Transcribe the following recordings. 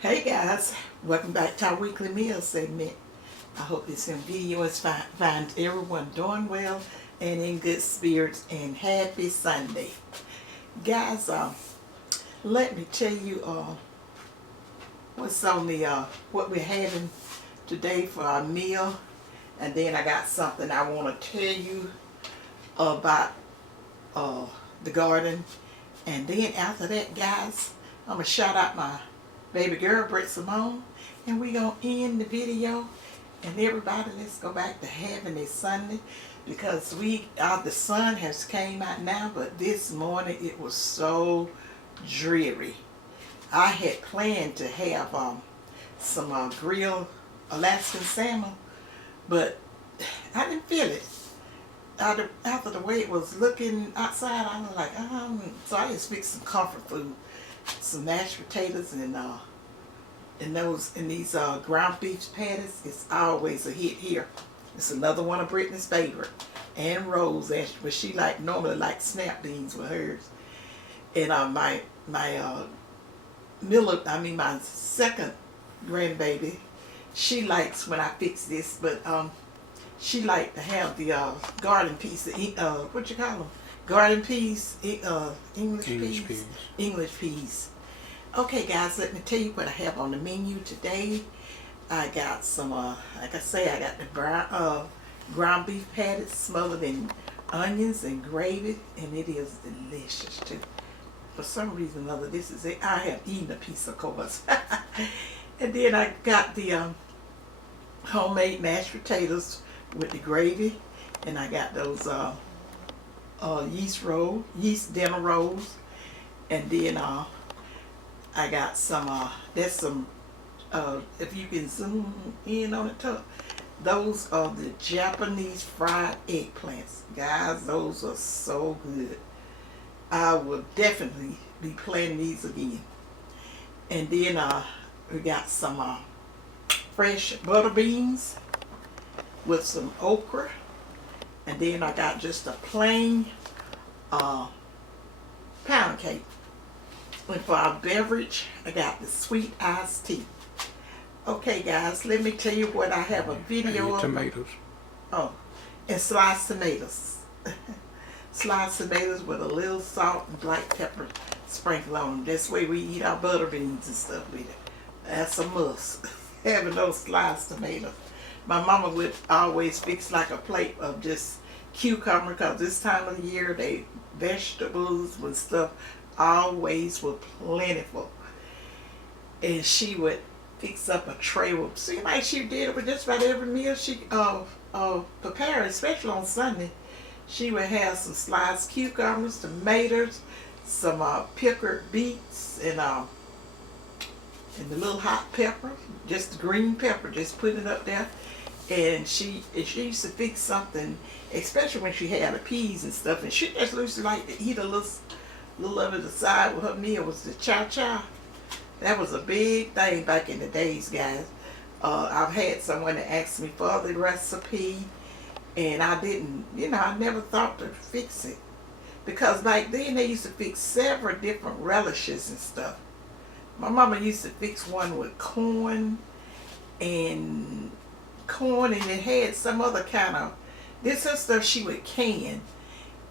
Hey guys, welcome back to our weekly meal segment. I hope this video is finds everyone doing well and in good spirits, and happy Sunday. Guys, let me tell you what's on the what we're having today for our meal, and then I got something I want to tell you about the garden. And then after that, guys, I'm gonna shout out my baby girl, Britt, Symone, and we gonna end the video. And everybody, let's go back to having a Sunday, because the sun has came out now, but this morning it was so dreary. I had planned to have some grilled Alaskan salmon, but I didn't feel it. After the way it was looking outside, I was like, so I just fixed some comfort food, some mashed potatoes, and these ground beef patties. It's always a hit here. It's another one of Brittany's favorite, and Rose, but she normally likes snap beans with hers. And my second grandbaby, she likes when I fix this, but she liked to have the garden peas, what you call them? Garden peas, English peas. English peas. Okay, guys, let me tell you what I have on the menu today. I got some, like I say, I got the ground beef patties smothered in onions and gravy, and it is delicious too. For some reason or other, this is it. I have eaten a piece, of course. And then I got the homemade mashed potatoes with the gravy, and I got those yeast dinner rolls, and then I got some there's some if you can zoom in on it, those are the Japanese fried eggplants, guys. Those are so good. I will definitely be planning these again. And then we got some fresh butter beans with some okra, and then I got just a plain pound cake. And for our beverage, I got the sweet iced tea. Okay, guys, let me tell you what I have a video of. Tomatoes. Oh, and sliced tomatoes. Sliced tomatoes with a little salt and black pepper sprinkled on them. That's the way we eat our butter beans and stuff with it. That's a must. Having those sliced tomatoes. My mama would always fix like a plate of just cucumber, because this time of the year, they vegetables and stuff always were plentiful. And she would fix up a tray with, seemed like she did it with just about every meal she prepared, especially on Sunday. She would have some sliced cucumbers, tomatoes, some pickled beets, and the little hot pepper, just the green pepper, just put it up there. And she used to fix something, especially when she had the peas and stuff, and she just used to like to eat a little of it aside with her meal, was the cha-cha. That was a big thing back in the days, guys. I've had someone that asked me for the recipe, and I didn't, I never thought to fix it. Because back then they used to fix several different relishes and stuff. My mama used to fix one with corn, and it had some other kind of, this is stuff she would can,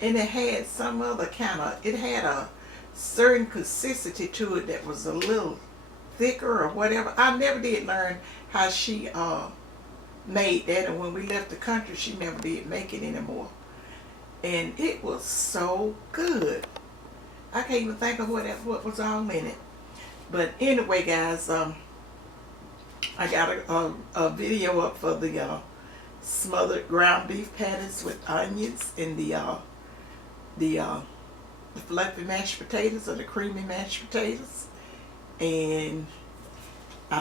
and it had some other kind of, it had a certain consistency to it that was a little thicker or whatever. I never did learn how she made that, and when we left the country, she never did make it anymore. And it was so good. I can't even think of what was all in it. But anyway, guys, I got a video up for the smothered ground beef patties with onions, and the fluffy mashed potatoes, or the creamy mashed potatoes. And I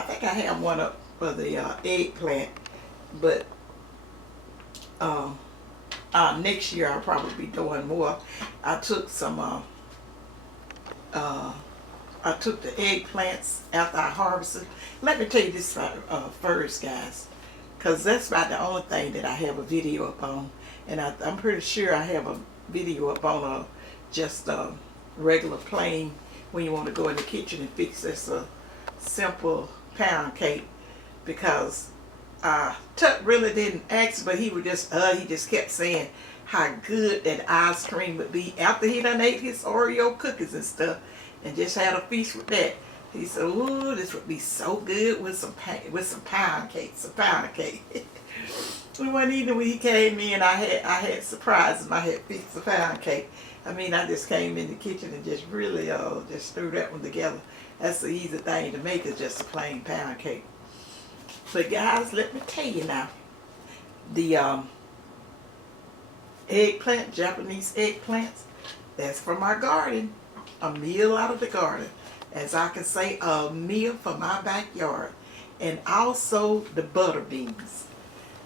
think I have one up for the eggplant, but next year I'll probably be doing more. I took some I took the eggplants after I harvested. Let me tell you this first, guys, because that's about the only thing that I have a video up on. And I'm pretty sure I have a video up on just a regular plain when you want to go in the kitchen and fix this simple pound cake because Tuck really didn't ask, but he just kept saying how good that ice cream would be after he done ate his Oreo cookies and stuff and just had a feast with that. He said, "Ooh, this would be so good with some pound cake, some powder cake." One evening when he came in, I had surprised him. I had fixed the pound cake. I mean, I just came in the kitchen and just really just threw that one together. That's the easy thing to make, is just a plain pound cake. But guys, let me tell you now, the eggplant, Japanese eggplants, that's from my garden, a meal out of the garden. As I can say, a meal for my backyard. And also the butter beans.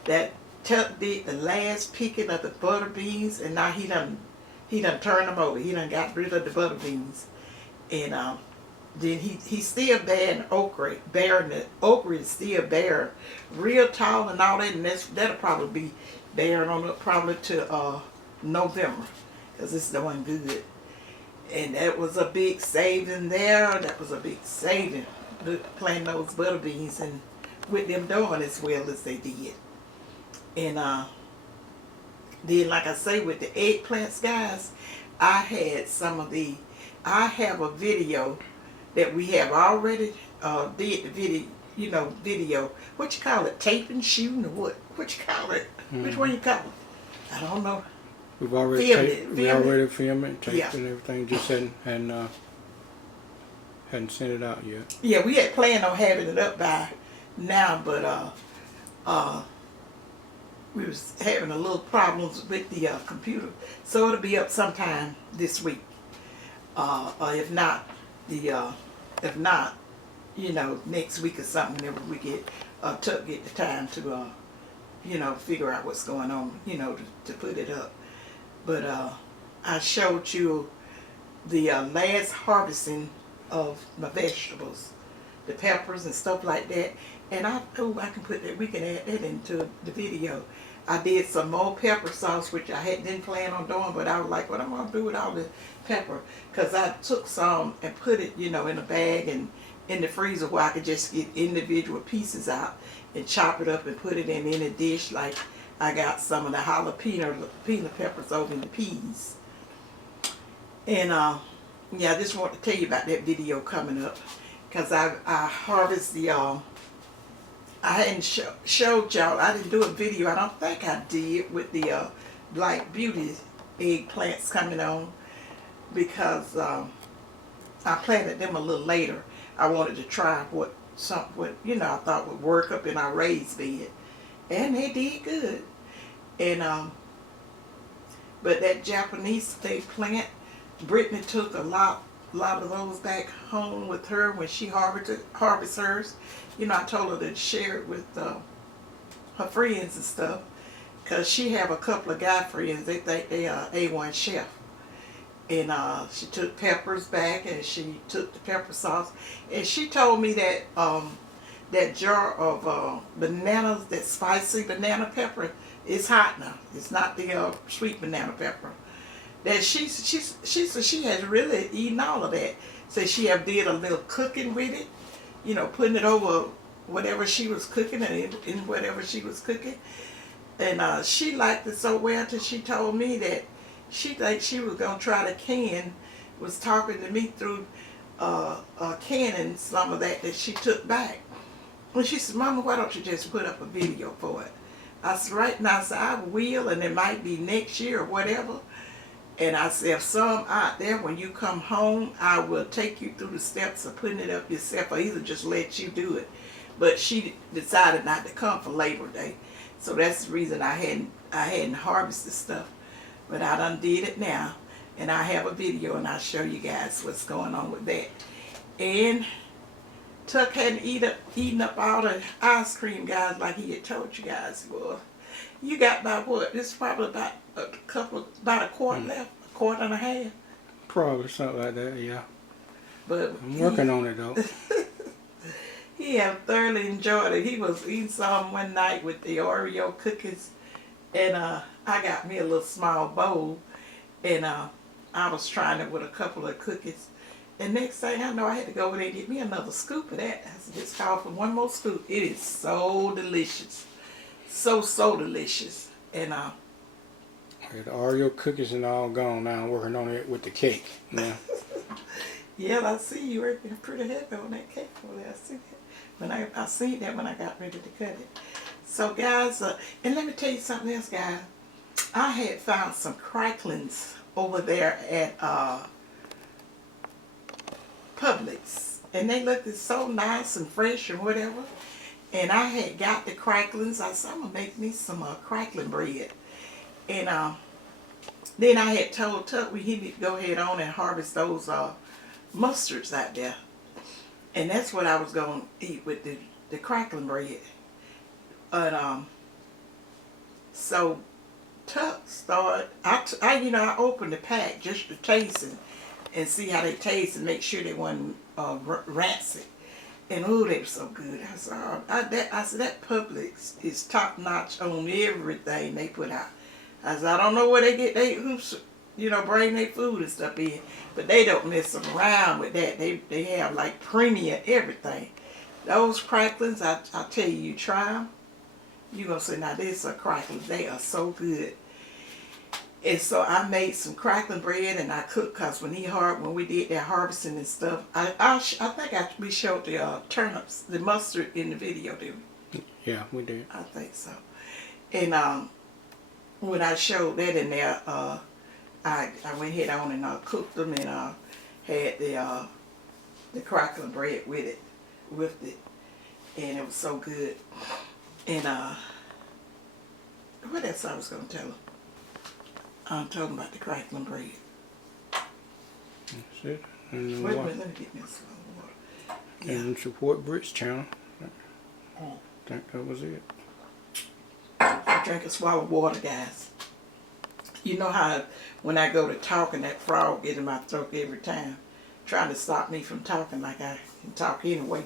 That Chuck did the last picking of the butter beans, and now he done turned them over. He done got rid of the butter beans. And then he still bearing okra. The okra is still bare, real tall and all that, and that'll probably be bearing on up probably to November, because it's doing good. And that was a big saving there. That was a big saving, planting those butter beans and with them doing as well as they did. And then, like I say, with the eggplants, guys, I have a video that we have already did the video. What you call it? Taping, shooting, or what? What you call it? Which one you call it? I don't know. We've already filmed it, taped it and everything. Just hadn't sent it out yet. Yeah, we had planned on having it up by now, but we was having a little problems with the computer, so it'll be up sometime this week. If not, next week or something, whenever we get the time to figure out what's going on, to put it up. But I showed you the last harvesting of my vegetables, the peppers and stuff like that. And I can put that, we can add that into the video. I did some more pepper sauce, which I didn't plan on doing, but I was like, what am I going to do with all the pepper? Because I took some and put it, in a bag and in the freezer where I could just get individual pieces out and chop it up and put it in a dish. Like I got some of the jalapeno peppers over in the peas. And I just want to tell you about that video coming up, because I harvest the I hadn't showed y'all. I didn't do a video. I don't think I did with the Black Beauty eggplants coming on, because I planted them a little later. I wanted to try what I thought would work up in our raised bed, and they did good. And but that Japanese eggplant, Brittany took a lot of those back home with her when she harvests hers. I told her to share it with her friends and stuff, because she have a couple of guy friends. They think they are A1 chef. And she took peppers back, and she took the pepper sauce. And she told me that that jar of bananas, that spicy banana pepper, is hot now. It's not the sweet banana pepper. That she said she has really eaten all of that. So she have did a little cooking with it, putting it over whatever she was cooking and in whatever she was cooking. And she liked it so well that she told me that she thinks she was going to try to can, was talking to me through canning some of that she took back. And she said, "Mama, why don't you just put up a video for it?" I said, "Right now," I said, "I will, and it might be next year or whatever." And I said, "If some out there, when you come home, I will take you through the steps of putting it up yourself, or either just let you do it." But she decided not to come for Labor Day, so that's the reason I hadn't harvested stuff. But I done did it now, and I have a video, and I'll show you guys what's going on with that. And Tuck hadn't eaten up all the ice cream, guys, like he had told you guys. Well, you got about what? This is probably about a quart left, a quart and a half. Probably something like that, yeah. But I'm working on it though. He have thoroughly enjoyed it. He was eating some one night with the Oreo cookies, and I got me a little small bowl, and I was trying it with a couple of cookies, And next thing I know, I had to go over there and get me another scoop of that. I said, just call for one more scoop. It is so delicious. So delicious. And the Oreo cookies and all gone now. I'm working on it with the cake. Yeah. yeah, I see you working pretty heavy on that cake over there. I see that. When I seen that when I got ready to cut it. So guys, and let me tell you something else, guys. I had found some cracklings over there at Publix, and they looked so nice and fresh and whatever. And I had got the cracklings. I said, I'm gonna make me some crackling bread. And then I had told Tuck he need to go ahead on and harvest those mustards out there. And that's what I was gonna eat with the crackling bread. But so Tuck started. I opened the pack just to taste and see how they taste and make sure they wasn't rancid. And oh, they were so good. I said, I said that Publix is top notch on everything they put out. I said, I don't know where they get they hoops, bring their food and stuff in, but they don't mess around with that. They have like premium everything. Those cracklings, I tell you, try them. You're gonna say, now this are cracklings. They are so good. And so I made some crackling bread and I cooked, cause when we did that harvesting and stuff, I think we showed the turnips, the mustard in the video, didn't we? Yeah, we did. I think so. And when I showed that in there, I went ahead on and cooked them and had the crackling bread with it, and it was so good. And what else I was gonna tell them? I'm talking about the crackling bread. That's it. And Wait a minute, let me get me some water. Yeah. And support Britt's channel. I think that was it. I drank a swallow of water, guys. You know how when I go to talking, that frog gets in my throat every time, trying to stop me from talking like I can talk anyway.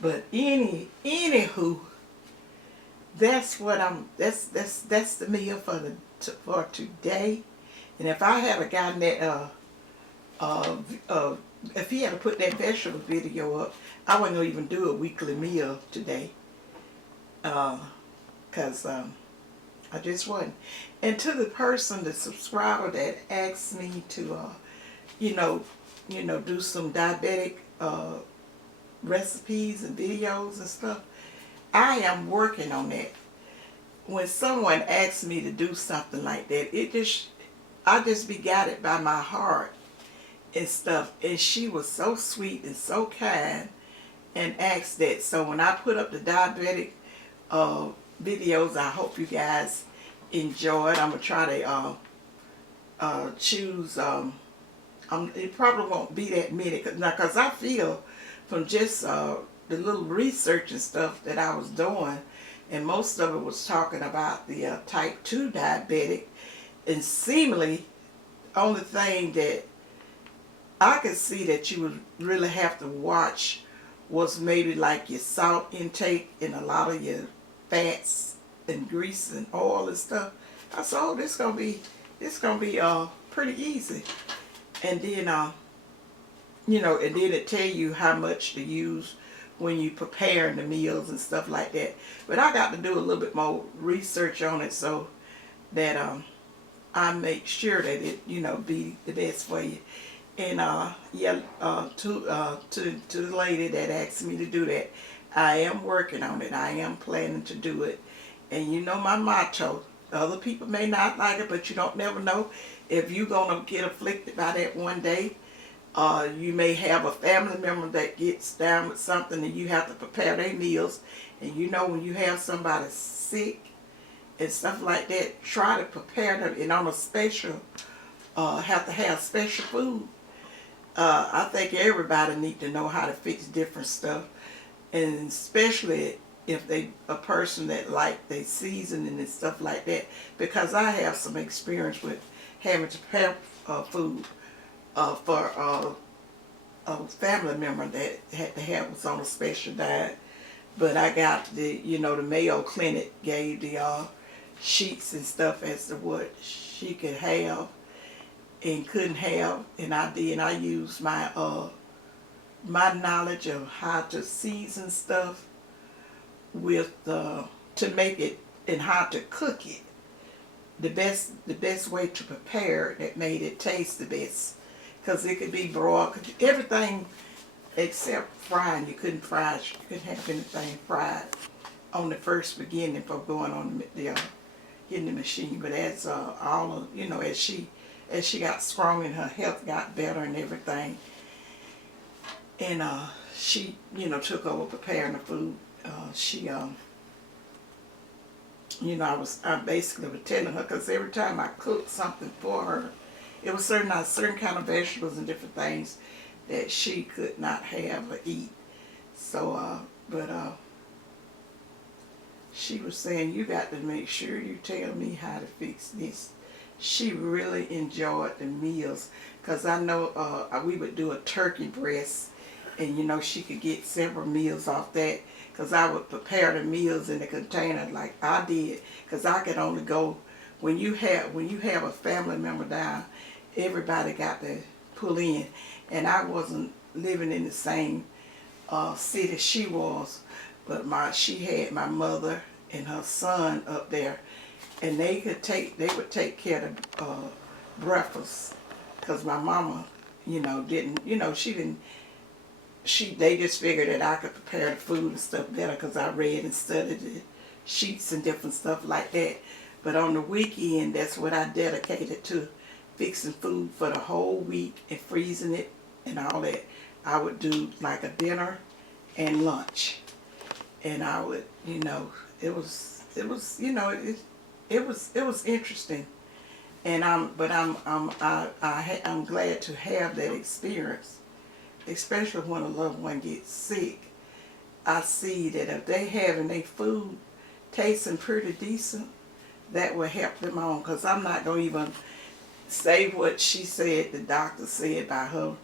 But anywho, that's what that's the meal for today. And if I had gotten that if he had put that vegetable video up, I wasn't gonna even do a weekly meal today. Cause I just wasn't. And to the person, the subscriber that asked me to do some diabetic recipes and videos and stuff, I am working on that. When someone asks me to do something like that, I just be guided by my heart and stuff. And she was so sweet and so kind and asked that. So when I put up the diabetic videos, I hope you guys enjoy it. I'm gonna try to choose. It probably won't be that many, cause I feel from just the little research and stuff that I was doing, and most of it was talking about the type 2 diabetic, and seemingly only thing that I could see that you would really have to watch was maybe like your salt intake and a lot of your fats and grease and oil and stuff. I said, oh, this gonna be pretty easy. And then and then it tell you how much to use when you preparing the meals and stuff like that. But I got to do a little bit more research on it so that I make sure that it be the best for you. And to the lady that asked me to do that, I am working on it. I am planning to do it. And you know my motto, other people may not like it, but you don't never know if you're gonna get afflicted by that one day. You may have a family member that gets down with something and you have to prepare their meals. And when you have somebody sick and stuff like that, try to prepare them. And on a special, have to have special food. I think everybody need to know how to fix different stuff. And especially if they a person that like they seasoning and stuff like that. Because I have some experience with having to prepare food for a family member that had to have was on a special diet. But I got the Mayo Clinic gave the sheets and stuff as to what she could have. and couldn't have, and I did. I used my my knowledge of how to season stuff with to make it and how to cook it. The best way to prepare it that made it taste the best, because it could be broiled, everything except frying. You couldn't have anything fried on the first beginning for going on the in the machine. But as all of, you know, as she got strong and her health got better and everything, and she, you know, took over preparing the food. She you know, I basically was telling her, because every time I cooked something for her, it was certain kind of vegetables and different things that she could not have or eat. So, but she was saying, you got to make sure you tell me how to fix this. She really enjoyed the meals, because I know we would do a turkey breast, and you know, she could get several meals off that, because I would prepare the meals in the container like I did, because I could only go, when you have a family member down, everybody got to pull in, and I wasn't living in the same city she was, but she had my mother and her son up there, and they would take care of the breakfast, because my mama, you know, they just figured that I could prepare the food and stuff better, because I read and studied the sheets and different stuff like that. But on the weekend, that's what I dedicated to, fixing food for the whole week and freezing it and all that. I would do like a dinner and lunch, and I would, you know, it was you know, it was interesting, and I'm glad to have that experience. Especially when a loved one gets sick, I see that if they having their food tasting pretty decent, that will help them on. Because I'm not going to even say what she said, the doctor said about her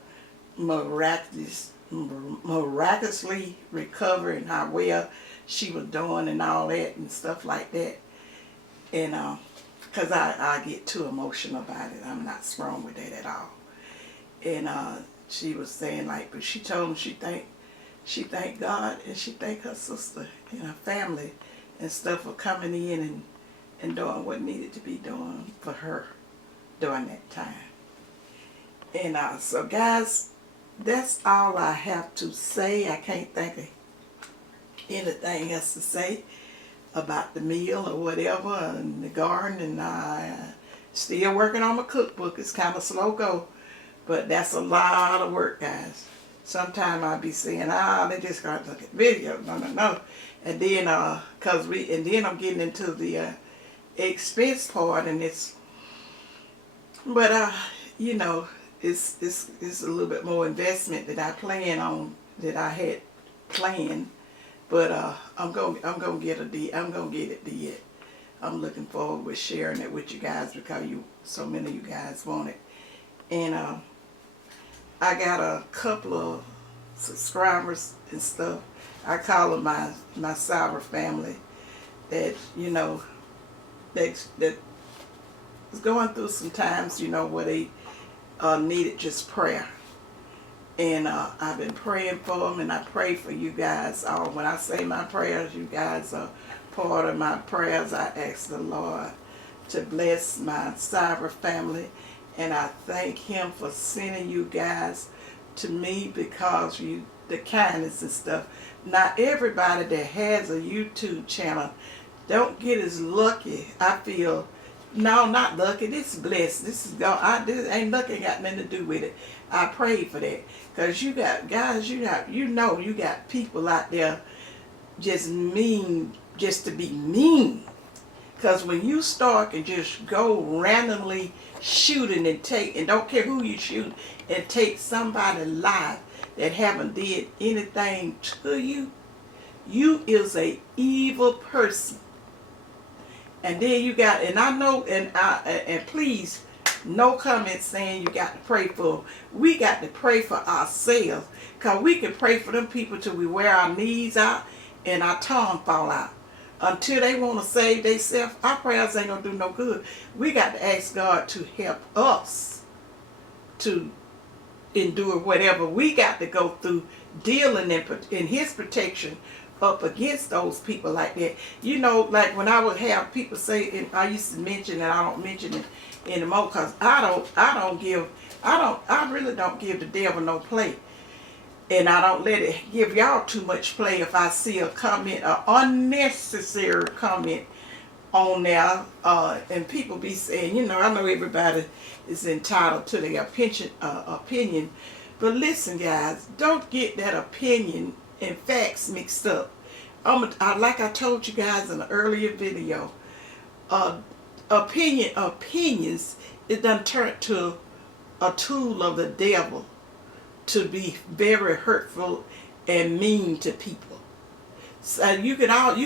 miraculously recovering, how well she was doing and all that and stuff like that. And because I get too emotional about it. I'm not strong with that at all. And she was saying, like, but she told him she thanked God, and she thanked her sister and her family and stuff for coming in and doing what needed to be done for her during that time. And so guys, that's all I have to say. I can't think of anything else to say about the meal or whatever, and the garden, and I still working on my cookbook. It's kind of slow go. But that's a lot of work, guys. Sometimes I'll be saying, they just got to look at videos. No. And then, then I'm getting into the expense part, and you know, it's a little bit more investment that I had planned. But I'm gonna get it did. I'm looking forward with sharing it with you guys, because so many of you guys want it. And I got a couple of subscribers and stuff. I call them my cyber family, that, you know, that is going through some times, you know, where they needed just prayer. And I've been praying for them, and I pray for you guys all. When I say my prayers, you guys are part of my prayers. I ask the Lord to bless my cyber family, and I thank Him for sending you guys to me, because the kindness and stuff. Not everybody that has a YouTube channel don't get as lucky. I feel, no, not lucky. This is blessed. This is God. This ain't lucky. Got nothing to do with it. I pray for that, because you got guys. You got people out there just mean, just to be mean. Because when you start and just go randomly shooting and don't care who you shoot, and take somebody's life that haven't did anything to you, you is a evil person. And then you got, and I know, and please, no comments saying you got to pray for. We got to pray for ourselves, because we can pray for them people till we wear our knees out and our tongue fall out. Until they want to save themselves, our prayers ain't going to do no good. We got to ask God to help us to endure whatever we got to go through, dealing in his protection up against those people like that. You know, like when I would have people say, and I used to mention, and I don't mention it anymore, because I really don't give the devil no play. And I don't let it give y'all too much play if I see a comment, an unnecessary comment on there, and people be saying, you know, I know everybody is entitled to their opinion, but listen, guys, don't get that opinion and facts mixed up. Like I told you guys in an earlier video, opinions, it done turned to a tool of the devil to be very hurtful and mean to people. So you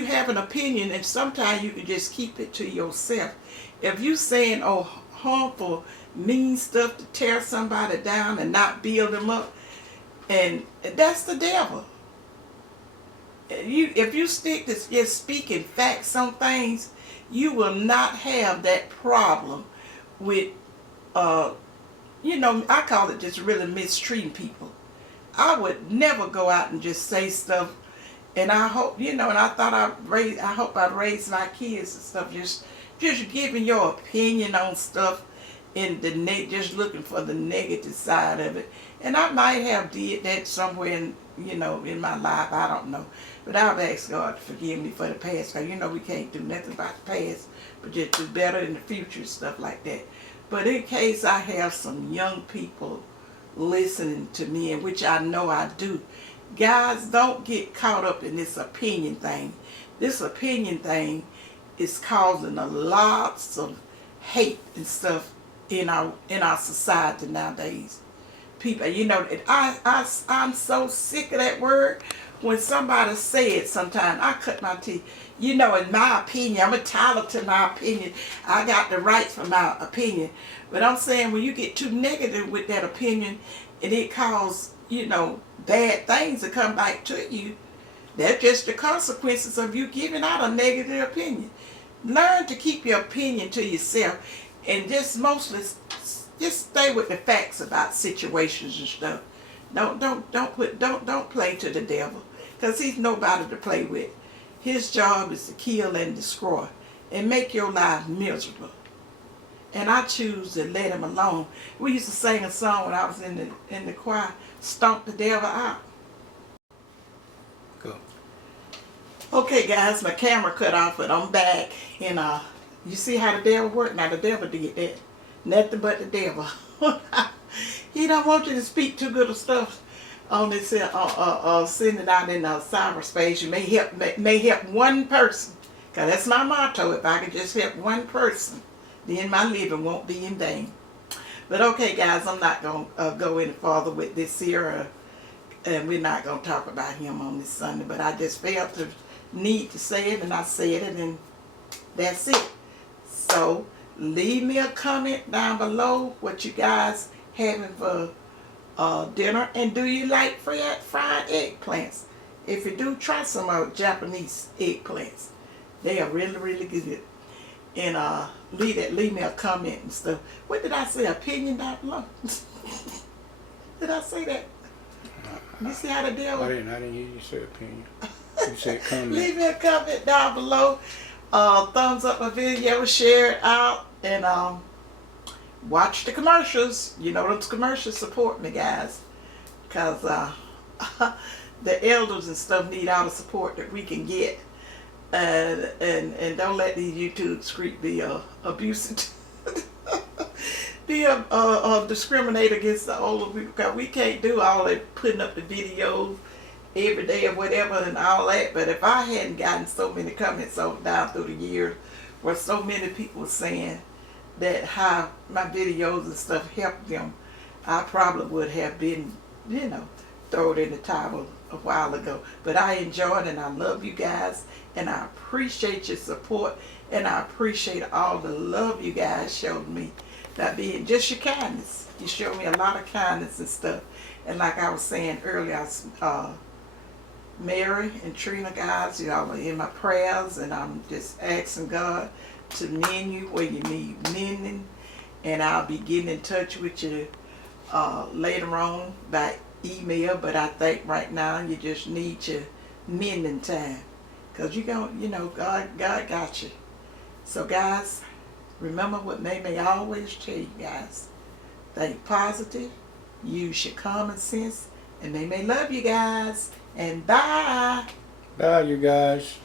have an opinion, and sometimes you can just keep it to yourself. If you saying harmful, mean stuff to tear somebody down and not build them up, and that's the devil. If you stick to just speaking facts on things, you will not have that problem with you know, I call it just really mistreating people. I would never go out and just say stuff, and I hope, you know, and I hope I'd raise my kids and stuff, just giving your opinion on stuff in just looking for the negative side of it. And I might have did that somewhere in, you know, in my life, I don't know. But I've asked God to forgive me for the past, because you know we can't do nothing about the past, but just do better in the future and stuff like that. But in case I have some young people listening to me, and which I know I do, guys, don't get caught up in this opinion thing. This opinion thing is causing a lots of hate and stuff in our society nowadays. People, you know, I'm so sick of that word. When somebody say it, sometimes I cut my teeth. You know, in my opinion, I'm entitled to my opinion. I got the right for my opinion. But I'm saying when you get too negative with that opinion, and it causes, you know, bad things to come back to you, that's just the consequences of you giving out a negative opinion. Learn to keep your opinion to yourself, and just stay with the facts about situations and stuff. Don't play to the devil, because he's nobody to play with. His job is to kill and destroy and make your life miserable. And I choose to let him alone. We used to sing a song when I was in the choir, "Stomp the Devil Out." Go. Okay, guys, my camera cut off, but I'm back. And you see how the devil worked? Now the devil did that. Nothing but the devil. He don't want you to speak too good of stuff on this sending out in cyberspace. You may help one person, because that's my motto. If I can just help one person, then my living won't be in vain. But okay, guys, I'm not going to go any farther with this here, and we're not going to talk about him on this Sunday. But I just felt the need to say it, and I said it, and that's it. So leave me a comment down below what you guys having for dinner, and do you like fried eggplants? If you do, try some Japanese eggplants. They are really, really good. And leave me a comment and stuff. What did I say? Opinion down below. Did I say that? You see how the devil? I didn't hear you say opinion. You said comment. Leave me a comment down below. Thumbs up my video, share it out, and watch the commercials. You know those commercials support me, guys, because the elders and stuff need all the support that we can get, and don't let these YouTube script be abusive, be discriminate against the older people, because we can't do all that putting up the videos every day or whatever and all that. But if I hadn't gotten so many comments down through the years where so many people were saying that how my videos and stuff helped them, I probably would have been, you know, thrown in the towel a while ago. But I enjoyed and I love you guys, and I appreciate your support, and I appreciate all the love you guys showed me. That being just your kindness. You showed me a lot of kindness and stuff. And like I was saying earlier, Mary and Trina, guys, y'all are in my prayers, and I'm just asking God to mend you where you need mending, and I'll be getting in touch with you later on by email, but I think right now you just need your mending time. Because God got you. So guys, remember what May always tell you guys. Think positive, use your common sense, and May love you guys. And bye. Bye, you guys.